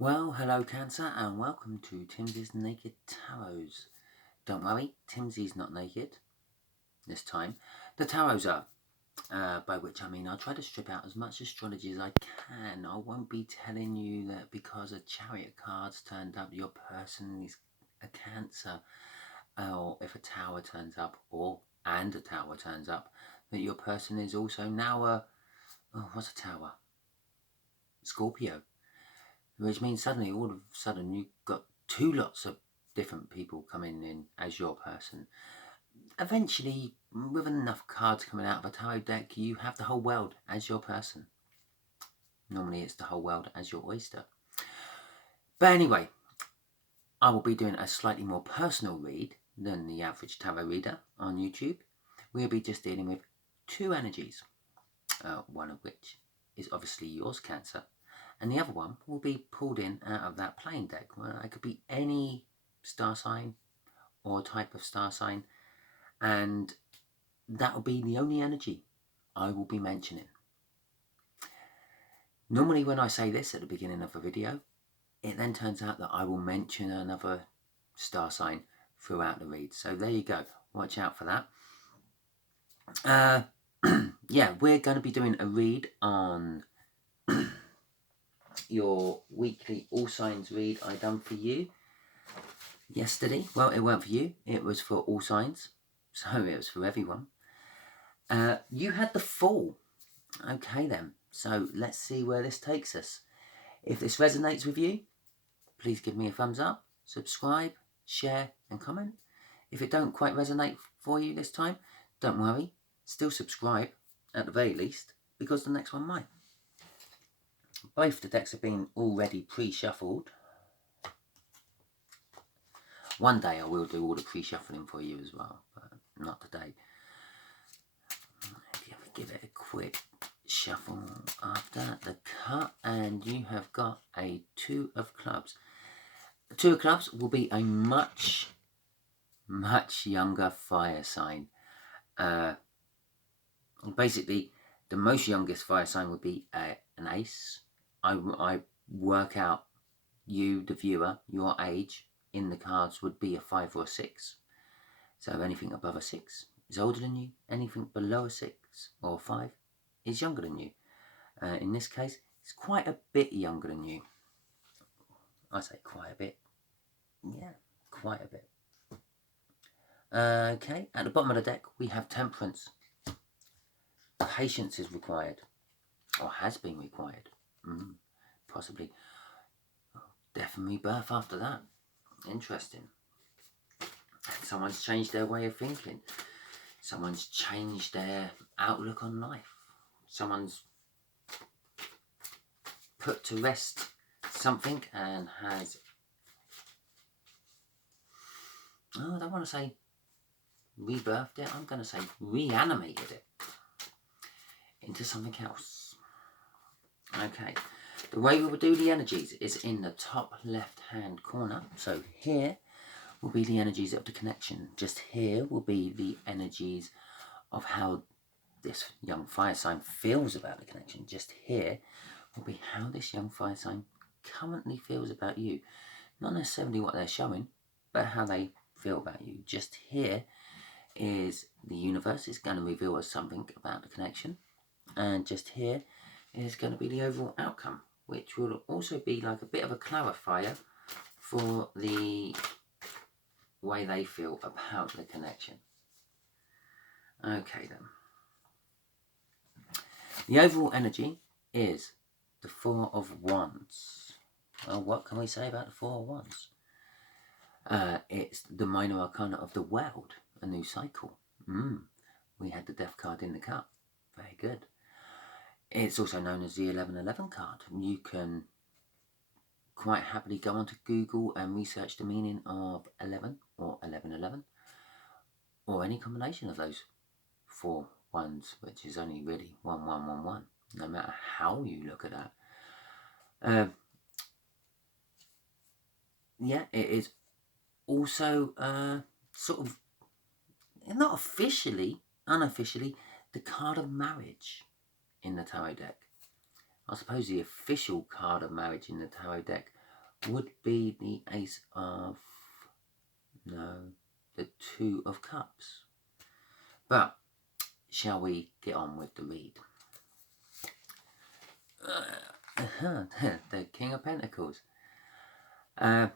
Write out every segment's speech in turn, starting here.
Well, hello Cancer, and welcome to Timsy's Naked Tarots. Don't worry, Timsy's not naked this time. The tarots are, by which I mean I'll try to strip out as much astrology as I can. I won't be telling you that because a chariot card's turned up, your person is a Cancer, or if a tower turns up, and a tower turns up, that your person is also now what's a tower? Scorpio. Which means suddenly, all of a sudden, you've got two lots of different people coming in as your person. Eventually, with enough cards coming out of a tarot deck, you have the whole world as your person. Normally, it's the whole world as your oyster. But anyway, I will be doing a slightly more personal read than the average tarot reader on YouTube. We'll be just dealing with two energies, one of which is obviously yours, Cancer, and the other one will be pulled in out of that playing deck. Well, it could be any star sign or type of star sign, and that will be the only energy I will be mentioning. Normally when I say this at the beginning of a video, it then turns out that I will mention another star sign throughout the read. So there you go. Watch out for that. Yeah, we're going to be doing a read on your weekly all signs read I done for you yesterday. Well, it weren't for you, it was for all signs, so it was for everyone. You had the Fool. Okay then, so let's see where this takes us. If this resonates with you, please give me a thumbs up, subscribe, share and comment. If it don't quite resonate for you this time, don't worry, still subscribe at the very least, because the next one might. Both the decks have been already pre-shuffled. One day I will do all the pre-shuffling for you as well, but not today. Give it a quick shuffle after the cut, and you have got a Two of Clubs. The Two of Clubs will be a much younger fire sign. Basically, the most youngest fire sign would be an ace. I work out you, the viewer, your age in the cards would be a 5 or a 6. So anything above a 6 is older than you. Anything below a 6 or 5 is younger than you. In this case, it's quite a bit younger than you. I say quite a bit. Yeah, quite a bit. Okay, at the bottom of the deck, we have Temperance. Patience is required, or has been required. Possibly death and rebirth after that. Interesting. Someone's changed their way of thinking. Someone's changed their outlook on life. Someone's put to rest something and has, I don't want to say rebirthed it, I'm going to say reanimated it into something else. Okay, the way we will do the energies is in the top left hand corner. So here will be the energies of the connection. Just here will be the energies of how this young fire sign feels about the connection. Just here will be how this young fire sign currently feels about you. Not necessarily what they're showing, but how they feel about you. Just here is the universe is going to reveal us something about the connection. And just here is going to be the overall outcome, which will also be like a bit of a clarifier for the way they feel about the connection. Okay then. The overall energy is the Four of Wands. Well, what can we say about the Four of Wands? It's the minor arcana of the world, a new cycle. We had the Death card in the cup. Very good. It's also known as the 1111 card. You can quite happily go onto Google and research the meaning of 11 or 1111, or any combination of those 4 ones, which is only really 1111, no matter how you look at that. Yeah, it is also sort of, not officially, unofficially, the card of marriage in the tarot deck. I suppose the official card of marriage in the tarot deck would be the Ace of... no, the Two of Cups. But shall we get on with the read? The King of Pentacles. King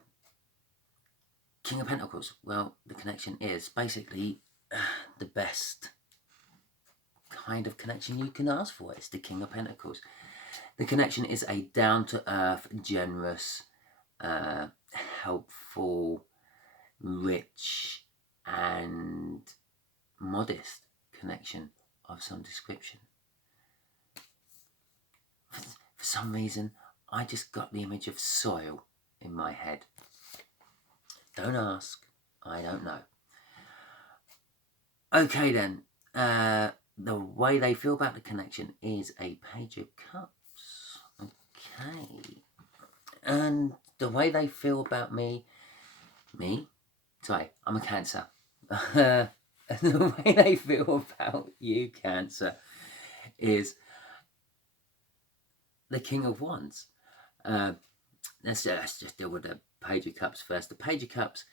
of Pentacles. Well, the connection is basically the best kind of connection you can ask for. It's the King of Pentacles. The connection is a down-to-earth, generous, helpful, rich, and modest connection of some description. For some reason, I just got the image of soil in my head. Don't ask. I don't know. Okay then. The way they feel about the connection is a Page of Cups. Okay. And the way they feel about me, sorry, I'm a Cancer. The way they feel about you, Cancer, is the King of Wands. Let's just deal with the Page of Cups first. The Page of Cups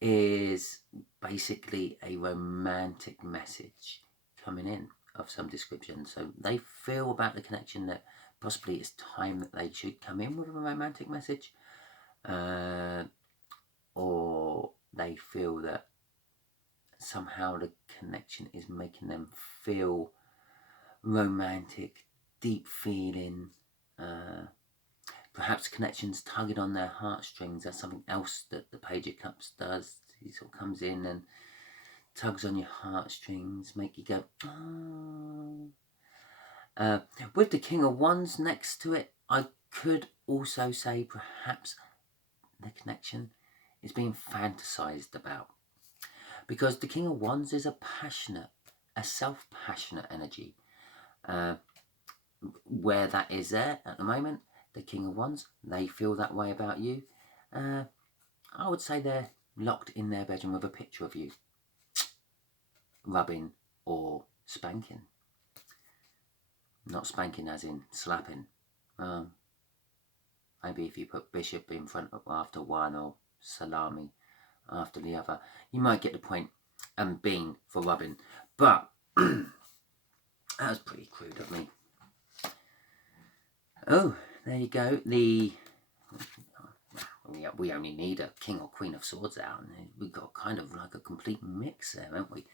is basically a romantic message coming in of some description. So they feel about the connection that possibly it's time that they should come in with a romantic message, or they feel that somehow the connection is making them feel romantic, deep feeling, perhaps connections tugging on their heartstrings. That's something else that the Page of Cups does. He sort of comes in and tugs on your heartstrings, make you go, oh. With the King of Wands next to it, I could also say perhaps the connection is being fantasized about. Because the King of Wands is a self-passionate energy. Where that is there at the moment, the King of Wands, they feel that way about you. I would say they're locked in their bedroom with a picture of you, rubbing or spanking. Not spanking as in slapping. Maybe if you put bishop in front of after one or salami after the other, you might get the point. And bean for rubbing. But that was pretty crude of me. Oh, there you go. We only need a King or Queen of Swords out, and we've got kind of like a complete mix there, haven't we?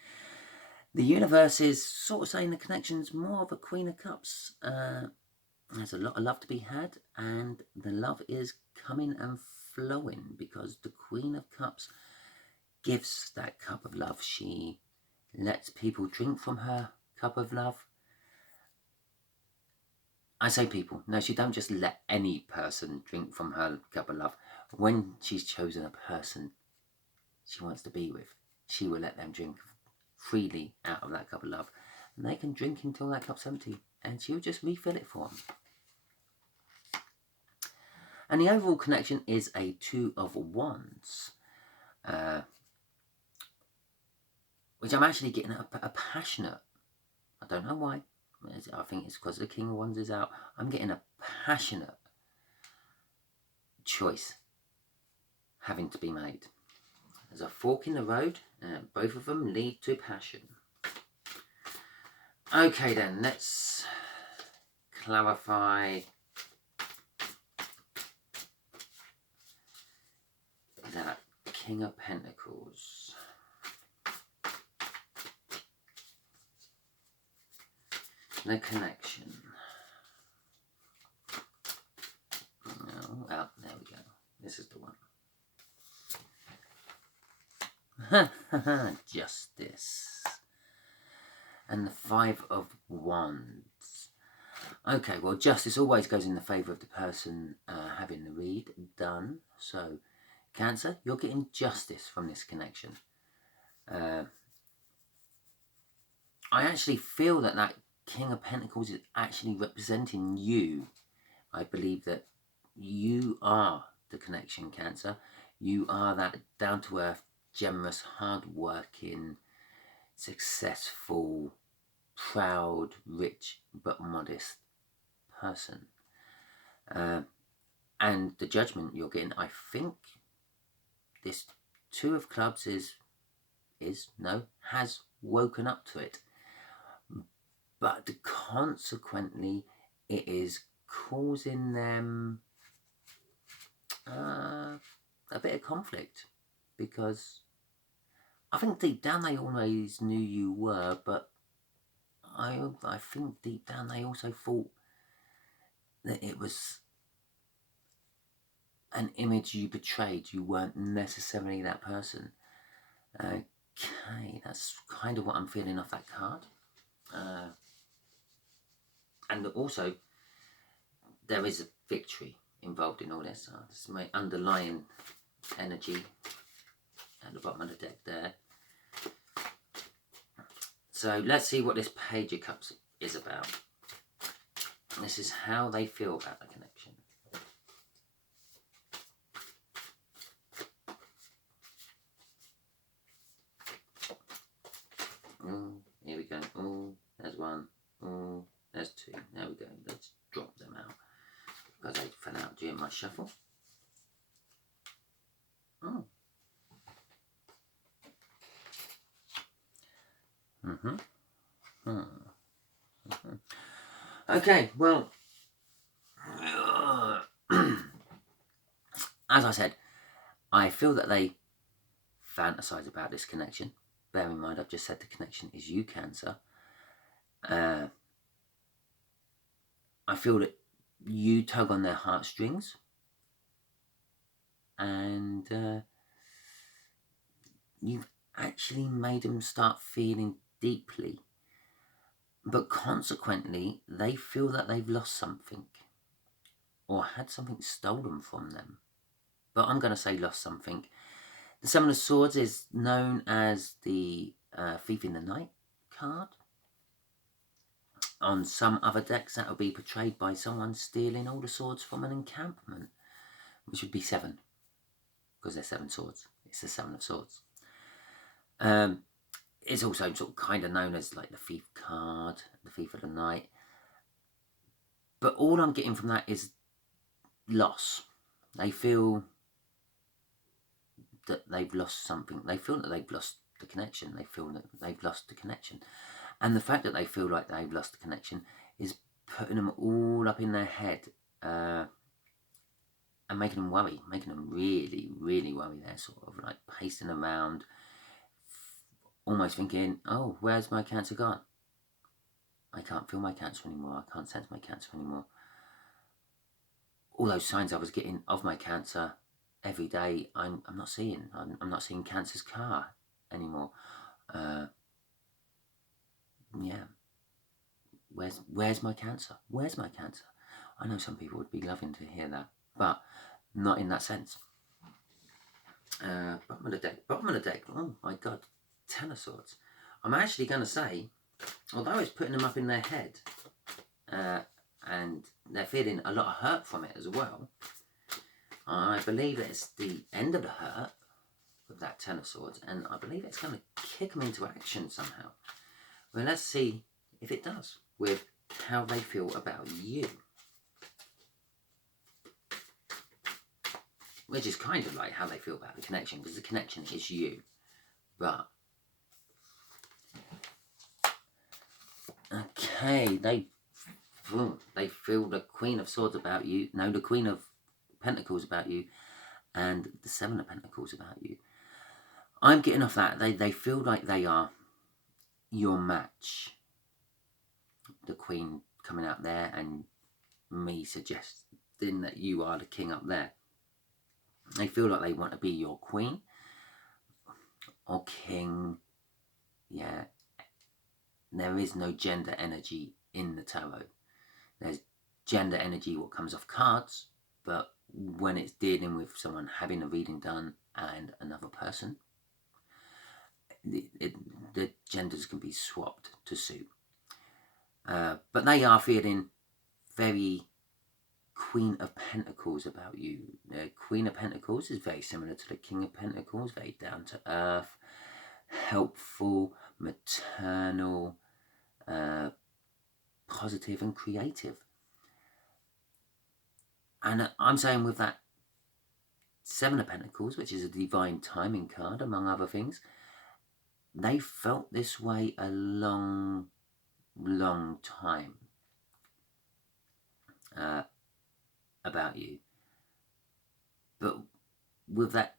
The universe is sort of saying the connection's more of a Queen of Cups. There's a lot of love to be had, and the love is coming and flowing because the Queen of Cups gives that cup of love. She lets people drink from her cup of love. I say people. No, she don't just let any person drink from her cup of love. When she's chosen a person she wants to be with, she will let them drink freely out of that cup of love. And they can drink until that cup's empty, and she'll just refill it for them. And the overall connection is a Two of Wands. Which I'm actually getting a passionate, I don't know why, I think it's because the King of Wands is out, I'm getting a passionate choice having to be made. There's a fork in the road, and both of them lead to passion. Okay then, let's clarify that King of Pentacles. The connection. Oh, well, there we go. This is the one. Justice. And the Five of Wands. Okay, well, justice always goes in the favour of the person having the read done. So, Cancer, you're getting justice from this connection. I actually feel that King of Pentacles is actually representing you. I believe that you are the connection, Cancer. You are that down-to-earth, generous, hard-working, successful, proud, rich, but modest person. And the judgment you're getting, I think this Two of Clubs has woken up to it. But consequently, it is causing them a bit of conflict, because I think deep down they always knew you were, but I think deep down they also thought that it was an image you portrayed. You weren't necessarily that person. Okay, that's kind of what I'm feeling off that card. And also, there is a victory involved in all this. This is my underlying energy at the bottom of the deck there. So let's see what this Page of Cups is about. This is how they feel about the connection. Oh, here we go. Oh, there's one. Oh, there's two. There we go. Let's drop them out, because they fell out during my shuffle. Oh. Okay, well, as I said, I feel that they fantasize about this connection. Bear in mind, I've just said the connection is you, Cancer. I feel that you tug on their heartstrings, and you've actually made them start feeling deeply. But consequently, they feel that they've lost something, or had something stolen from them. But I'm going to say lost something. The Seven of Swords is known as the Thief in the Night card. On some other decks, that will be portrayed by someone stealing all the swords from an encampment, which would be 7, because there's 7 swords. It's the Seven of Swords. It's also sort of kind of known as like the Thief card, the Thief of the Night. But all I'm getting from that is loss. They feel that they've lost something. They feel that they've lost the connection. They feel that they've lost the connection. And the fact that they feel like they've lost the connection is putting them all up in their head, and making them worry, making them really, really worry. They're sort of like pacing around, almost thinking, oh, where's my Cancer gone? I can't feel my Cancer anymore. I can't sense my Cancer anymore. All those signs I was getting of my Cancer every day, I'm not seeing. I'm not seeing Cancer's car anymore. Yeah. Where's my Cancer? Where's my Cancer? I know some people would be loving to hear that, but not in that sense. Bottom of the deck. Bottom of the deck. Oh my God. 10 of Swords. I'm actually going to say, although it's putting them up in their head, and they're feeling a lot of hurt from it as well, I believe it's the end of the hurt with that 10 of Swords, and I believe it's going to kick them into action somehow. Well, let's see if it does with how they feel about you. Which is kind of like how they feel about the connection, because the connection is you. But okay, they feel the Queen of Swords about you. No, the Queen of Pentacles about you, and the Seven of Pentacles about you. I'm getting off that. They feel like they are your match. The Queen coming out there, and me suggesting that you are the King up there. They feel like they want to be your Queen or King. Yeah. There is no gender energy in the tarot. There's gender energy what comes off cards, but when it's dealing with someone having a reading done and another person, the genders can be swapped to suit. But they are feeling very Queen of Pentacles about you. The Queen of Pentacles is very similar to the King of Pentacles, very down to earth, helpful, maternal, positive and creative. And I'm saying with that Seven of Pentacles, which is a divine timing card, among other things, they felt this way a long, long time about you. But with that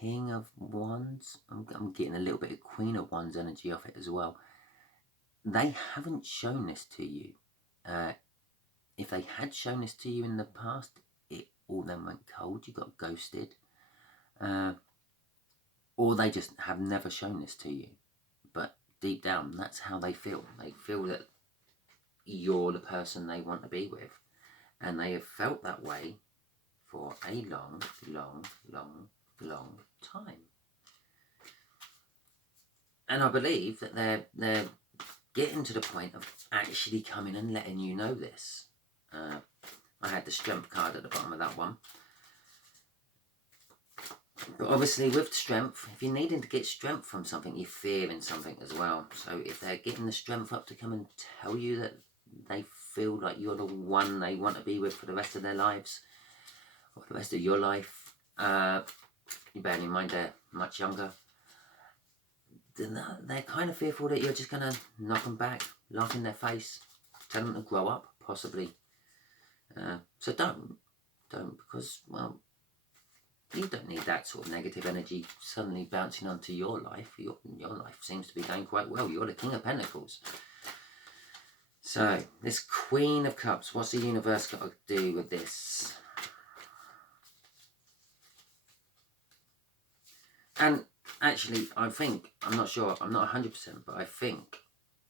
King of Wands, I'm getting a little bit of Queen of Wands energy off it as well. They haven't shown this to you. If they had shown this to you in the past, it all then went cold. You got ghosted. Or they just have never shown this to you. But deep down, that's how they feel. They feel that you're the person they want to be with. And they have felt that way for a long, long, long, long time. And I believe that they're getting to the point of actually coming and letting you know this. I had the Strength card at the bottom of that one. But obviously with strength, if you're needing to get strength from something, you're fearing something as well. So if they're getting the strength up to come and tell you that they feel like you're the one they want to be with for the rest of their lives, or the rest of your life, you bear in mind they're much younger, then they're kind of fearful that you're just going to knock them back, laugh in their face, tell them to grow up, possibly. So don't, because, well, you don't need that sort of negative energy suddenly bouncing onto your life. Your life seems to be going quite well. You're the King of Pentacles. So, this Queen of Cups, what's the universe got to do with this? And actually, I think, I'm not sure, I'm not 100%, but I think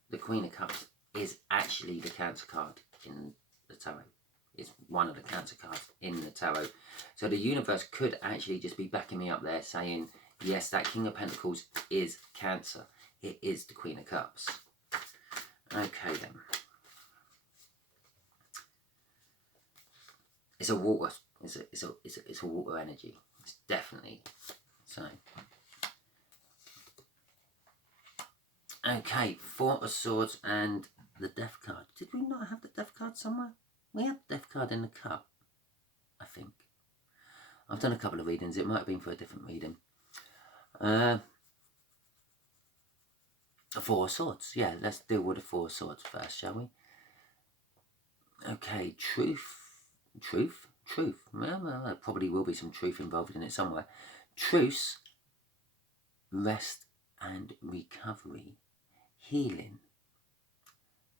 the Queen of Cups is actually the Cancer card in the tarot. It's one of the Cancer cards in the tarot. So the universe could actually just be backing me up there saying, yes, that King of Pentacles is Cancer. It is the Queen of Cups. Okay then. It's a water. It's a water energy. It's definitely so. Okay, Four of Swords and the Death card. Did we not have the Death card somewhere? We had the Death card in the cup, I think. I've done a couple of readings. It might have been for a different reading. Four of Swords. Yeah, let's deal with the Four of Swords first, shall we? Okay, truth. Well, there probably will be some truth involved in it somewhere. Truce, rest and recovery, healing.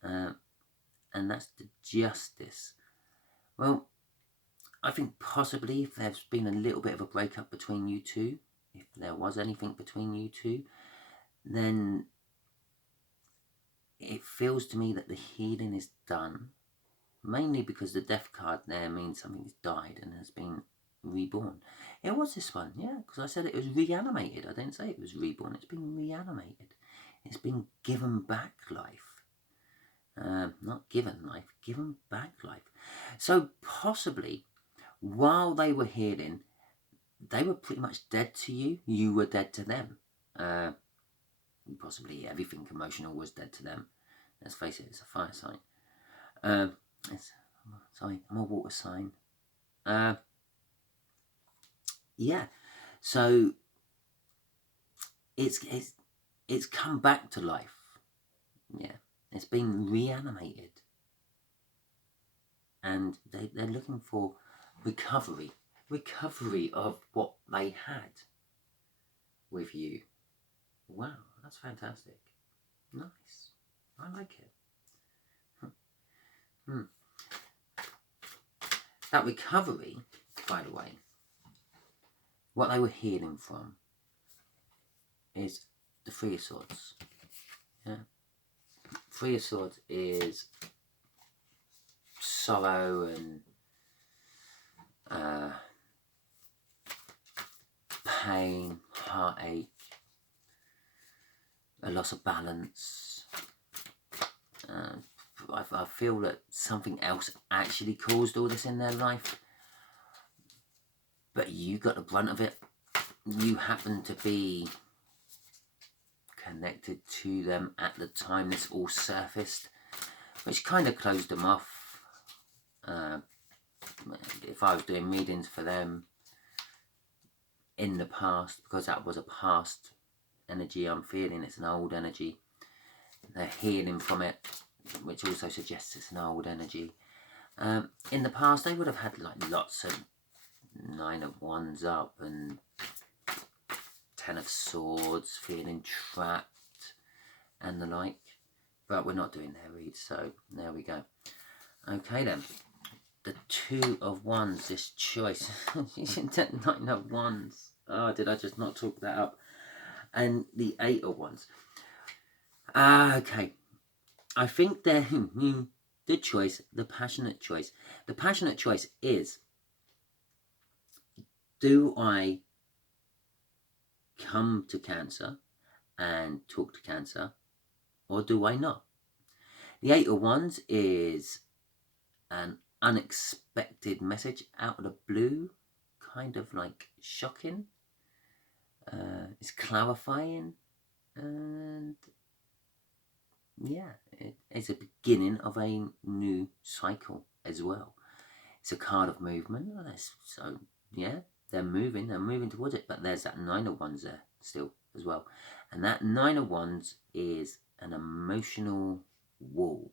And that's the Justice. Well, I think possibly if there's been a little bit of a breakup between you two, if there was anything between you two, then it feels to me that the healing is done. Mainly because the Death card there means something's died and has been reborn. It was this one, yeah, because I said it was reanimated. I didn't say it was reborn. It's been reanimated. It's been given back life. Not given life, given back life. So possibly, while they were healing, they were pretty much dead to you. You were dead to them. Possibly everything emotional was dead to them. Let's face it, it's a fire sign. Sorry, I'm a water sign. Yeah, so it's come back to life. Yeah, it's been reanimated, and they're looking for recovery of what they had with you. Wow, that's fantastic. Nice, I like it. That recovery, by the way, what they were healing from is the Three of Swords. Yeah. Three of Swords is sorrow and pain, heartache, a loss of balance. I feel that something else actually caused all this in their life, but you got the brunt of it. You happen to be connected to them at the time this all surfaced, which kind of closed them off. if I was doing readings for them in the past, because that was a past energy I'm feeling, it's an old energy, they're healing from it, which also suggests it's an old energy. In the past, they would have had like lots of 9 of Wands up and 10 of Swords, feeling trapped and the like. But we're not doing their read, so there we go. Okay then. The 2 of Wands, this choice. 9 of Wands. Oh, did I just not talk that up? And the 8 of Wands. Okay. I think they're the choice, the passionate choice. The passionate choice is, do I come to Cancer and talk to Cancer, or do I not? The 8 of Wands is an unexpected message out of the blue, kind of like shocking. It's clarifying, and yeah, it's a beginning of a new cycle as well. It's a card of movement, so yeah, they're moving towards it, but there's that 9 of Wands there still as well. And that 9 of Wands is an emotional wall.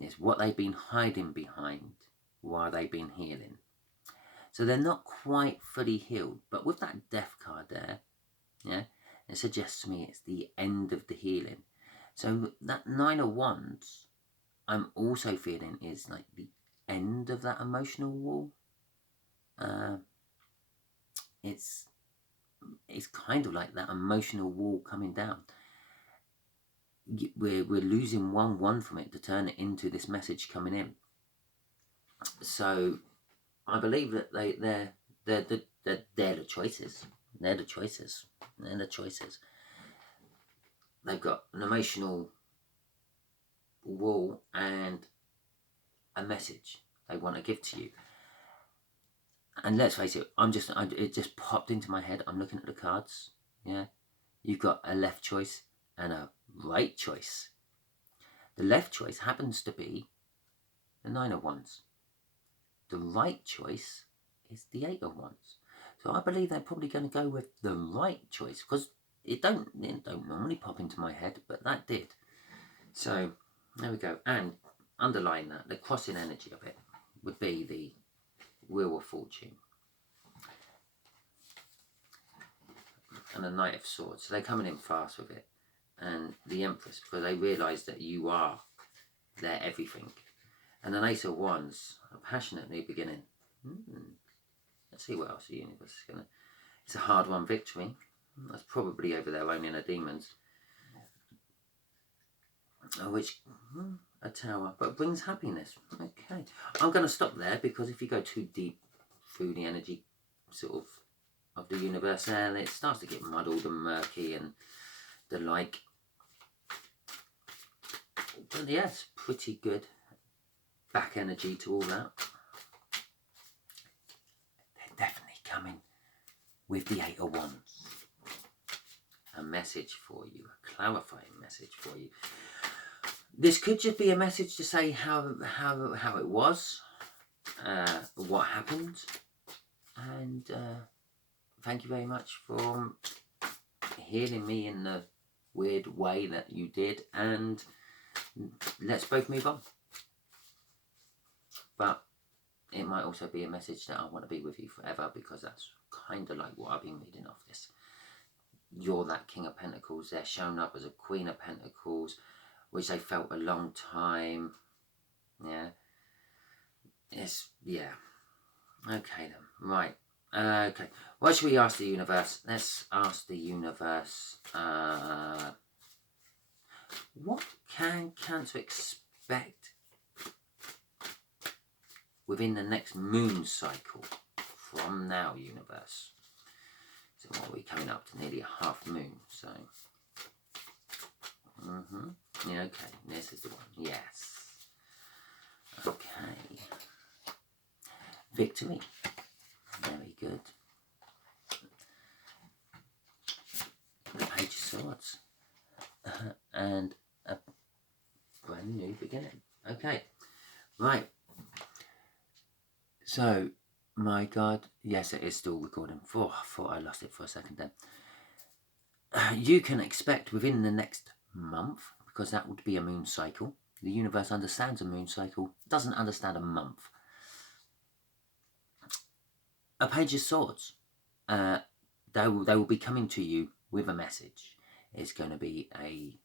It's what they've been hiding behind while they've been healing. So they're not quite fully healed, but with that Death card there, yeah, it suggests to me it's the end of the healing. So that 9 of Wands, I'm also feeling is like the end of that emotional wall. It's kind of like that emotional wall coming down. We're losing 1/1 from it to turn it into this message coming in. So I believe that they're the choices. They're the choices. They're the choices. They've got an emotional wall and a message they want to give to you. And let's face it, it just popped into my head. I'm looking at the cards. Yeah, you've got a left choice and a right choice. The left choice happens to be the 9 of Wands. The right choice is the 8 of Wands. So I believe they're probably going to go with the right choice, because it don't normally pop into my head, but that did. So there we go. And underlying that, the crossing energy of it would be the Wheel of Fortune and the Knight of Swords. So they're coming in fast with it. And the Empress, because they realise that you are their everything. And an Ace of Wands, passionately beginning. Let's see what else the universe is going to... It's a hard one victory. That's probably over their own inner demons. Which, a Tower, but brings happiness. Okay. I'm going to stop there, because if you go too deep through the energy sort of the universe, and it starts to get muddled and murky and the like. But yes, pretty good back energy to all that. They're definitely coming with the 8 of Wands. A message for you, a clarifying message for you. This could just be a message to say how it was, what happened, and thank you very much for healing me in the weird way that you did, and let's both move on. But it might also be a message that I want to be with you forever, because that's kind of like what I've been reading off this. You're that King of Pentacles. They're shown up as a Queen of Pentacles, which they felt a long time. Yeah. Yeah. Okay then. Right. Okay. What should we ask the universe? Let's ask the universe. What can Cancer expect within the next moon cycle from now, universe? So what are we coming up to? Nearly a half moon. So. Yeah, okay, this is the one. Yes. Okay. Victory. Very good. The Page of Swords. And a brand new beginning. Okay. Right. So, my God, yes, it is still recording. Oh, I thought I lost it for a second then. You can expect within the next month, because that would be a moon cycle. The universe understands a moon cycle, doesn't understand a month. A Page of Swords. They will be coming to you with a message. It's going to be a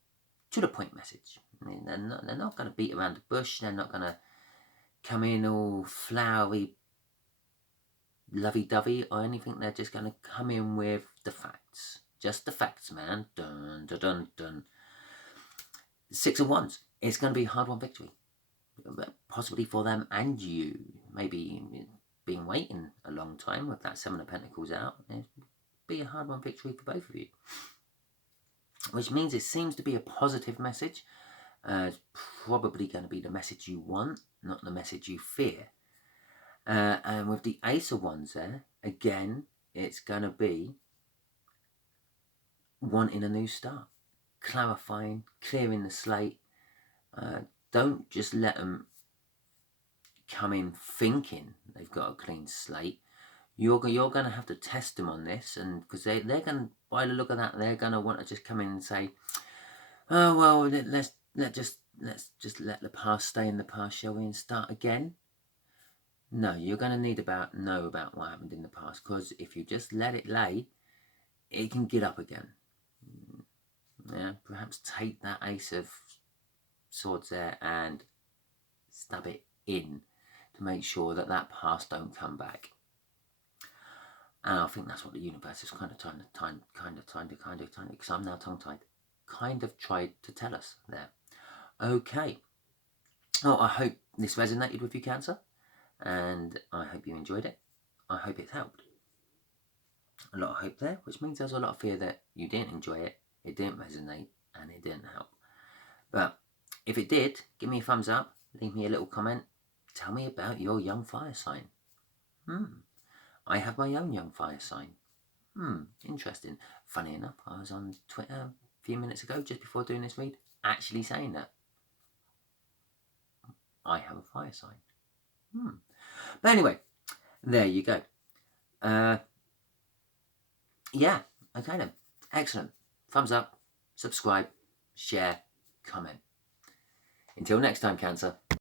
to-the-point message. I mean, they're not going to beat around the bush. They're not going to come in all flowery, lovey-dovey or anything. They're just going to come in with the facts. Just the facts, man. Dun, dun, dun, dun. Six of Wands. It's going to be a hard-won victory. Possibly for them and you. Maybe been waiting a long time with that Seven of Pentacles out. It'd be a hard-won victory for both of you. Which means it seems to be a positive message. It's probably going to be the message you want, not the message you fear. And with the Ace of Wands there, again, it's going to be wanting a new start. Clarifying, clearing the slate. Don't just let them come in thinking they've got a clean slate. You're going to have to test them on this, and because they're going to, by the look of that, they're going to want to just come in and say, "Oh well, let's just let the past stay in the past, shall we, and start again." No, you're going to need to know about what happened in the past, because if you just let it lay, it can get up again. Yeah, perhaps take that Ace of Swords there and stab it in to make sure that that past don't come back. And I think that's what the universe is kind of trying to, because I'm now tongue-tied, kind of tried to tell us there. Okay. Oh, I hope this resonated with you, Cancer, and I hope you enjoyed it. I hope it's helped. A lot of hope there, which means there's a lot of fear that you didn't enjoy it, it didn't resonate, and it didn't help. But if it did, give me a thumbs up, leave me a little comment, tell me about your young fire sign. I have my own young fire sign. Interesting. Funny enough, I was on Twitter a few minutes ago, just before doing this read, actually saying that I have a fire sign. But anyway, there you go. Yeah, okay then. Excellent. Thumbs up, subscribe, share, comment. Until next time, Cancer.